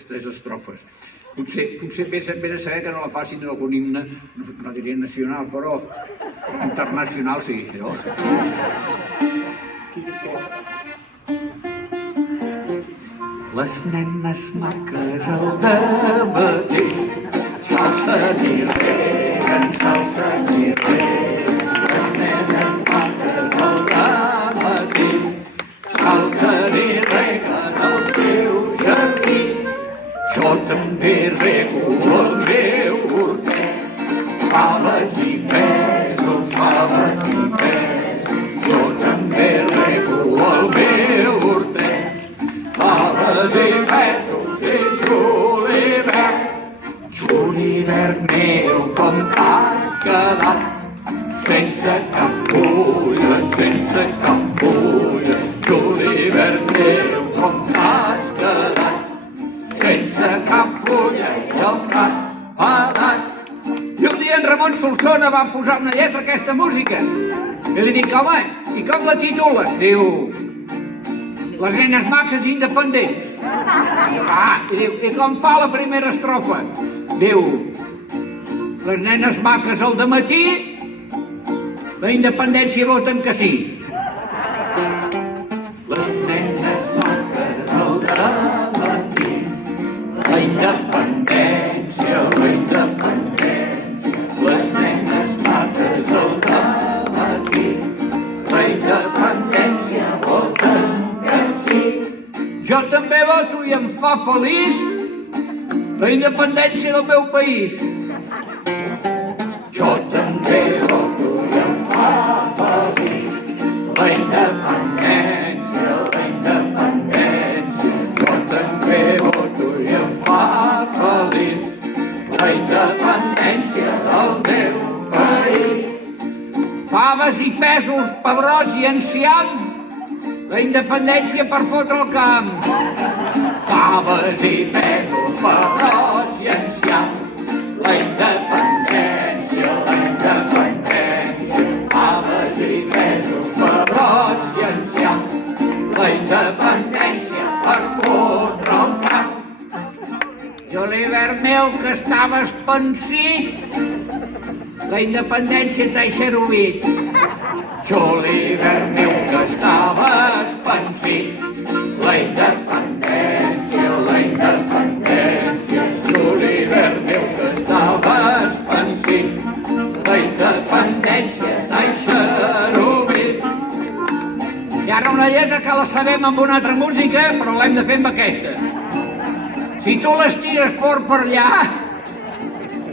les 3 estrofes. Potser vés a saber que no la facin en algun himne, no diria nacional, però internacional sí. No? Les nenes maques al dematí s'alcen i reguen, s'alcen i reguen. Les nenes maques al dematí s'alcen i reguen el seu jardí. Jo també rego el meu hortet, faves i pèsols, faves i pèsols. Jo també rego el meu hortet, faves i pèsols i julivert. Julivert meu, com t'has quedat, sense cap fulla, sense cap fulla. Julivert meu, com t'has quedat, sense cap fulla i el cap pelat. I un dia en Ramon Solsona va posar una lletra a aquesta música. I li dic, home, i com la titula? Diu, les nenes maques independents. I diu, i com fa la primera estrofa? Diu, les nenes maques al dematí, la independència voten que sí. Les nenes maques al dematí, la independència, la independència. Les nenes maques al dematí, la independència voten que sí. Jo també voto i em fa feliç la independència del meu país. Jo també voto i em fa feliç la independència, la independència. Jo també voto i em fa feliç la independència del meu país. Faves i pèsols, pebrots i enciam, la independència per fotre el camp. Faves i pèsols, pebrots i enciam, la independència, la independència. Faves i pèsols, pebrots i enciam, la independència per fotre el camp. Julivert meu, que estaves pensit, la independència t'ha xerubit. Julivert meu, que estaves pensit, la independència, la independència. Julivert meu, que estaves pensit, la independència t'ha xerubit. I ara una lletra que la sabem amb una altra música, però l'hem de fer amb aquesta. Si tu les tires fort per allà,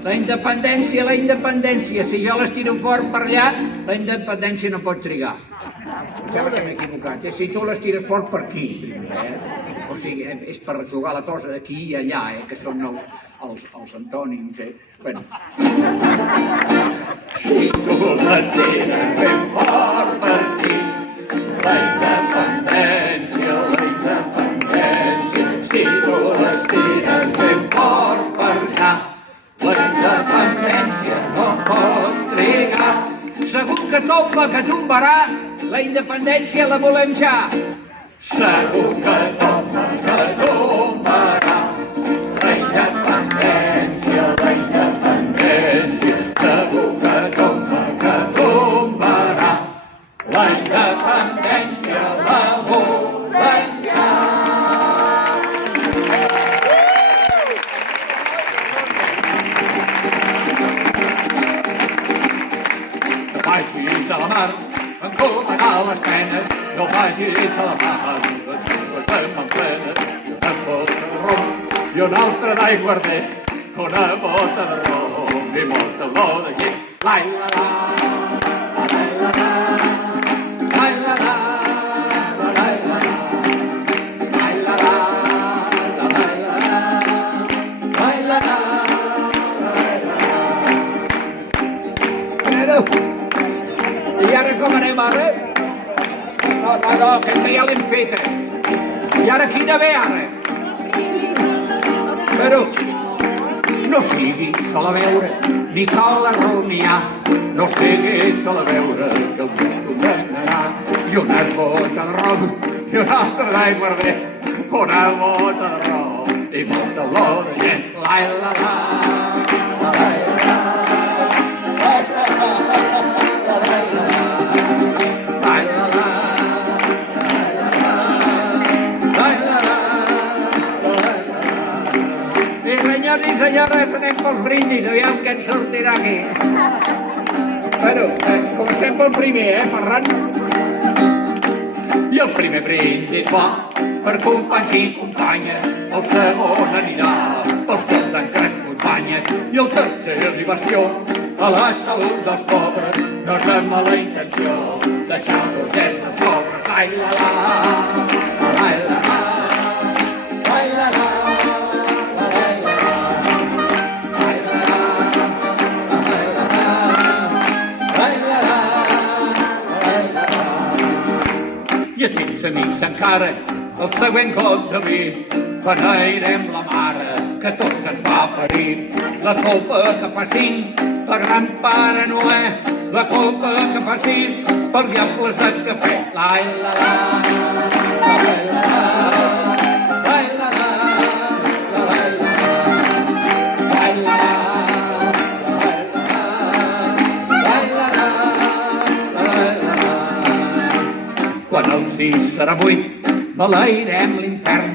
la independència, la independència. Si jo les tiro fort per allà, la independència no pot trigar. Em sembla que m'he equivocat. Si tu les tires fort per aquí, o sigui, és per jugar la cosa d'aquí i allà, que són els antònims. Bueno. Si tu les tires ben fort per aquí, la independència, la independència. Si tu les tires ben fort per allà, la independència no pot trigar. Segur que tomba, que tombarà, la independència la volem ja. Segur que tomba, que tombarà, la independència, la independència. Segur que tomba, que tombarà, la independència la volem ja. Vagis a la mar, encomanar les penes, no vagis a la mar, les aigües de Pamplona, i una bota de rom, i una altra d'aiguarder, una bota de rom, i molta olor de gent. Lai, la, la, la, la, la, lai, la, la, la, lai, la, la, lai, la, la, la, lai, la, la, lai, la, la, lai, la, la. I ara com anem ara? No, aquesta ja l'hem feta. I ara quina ve ara? Però no siguis sol a veure, ni sol a rumiar. No siguis sol a veure, que el món condemnarà. I una bota de rom, i una altra d'aiguarder, una bota de rom, i molta olor de gent. Lai, la, la, la, la, la, lai, la, la, la, lai, la, la, lai, la, la, lai, la, la. I senyors i senyores, anem pels brindis, aviam què ens sortirà aquí. Bueno, comencem pel primer, Ferran? I el primer brindis va per companys i companyes, el segon anirà pels que els han crescut banyes i el tercer diversió a la salut dels pobres. No és amb mala intenció deixar tots de sobres. Ai, la, la, ai, la, la, ai, la, la, i a tens amics encara el següent got de vi beneirem la mare que tots ens va parir. La copa que fa 5 per gran pare Noè, la copa que fa 6 pels diables de cafè. Lai, la, la, lai, la, la, lai, la, la, lai, la, la, lai, la, la. Quan el 6 serà 8, maleirem l'infern,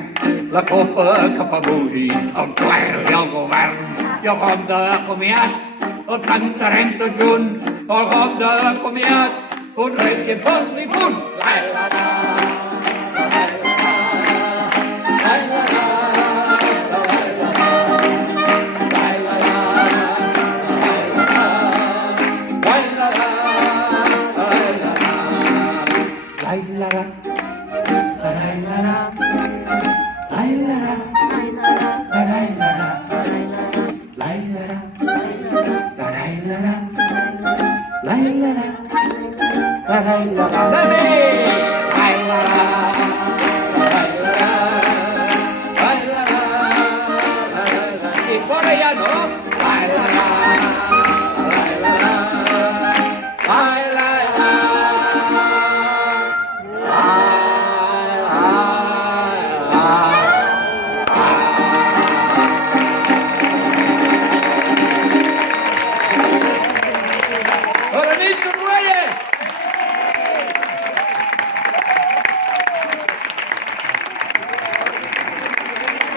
la copa que fa bullir el clerg i el govern. I el cop de comiat el cantarem tots junts, el cop de comiat un rei que pot li punt. La, la, la, la, la, la, la, la. La la la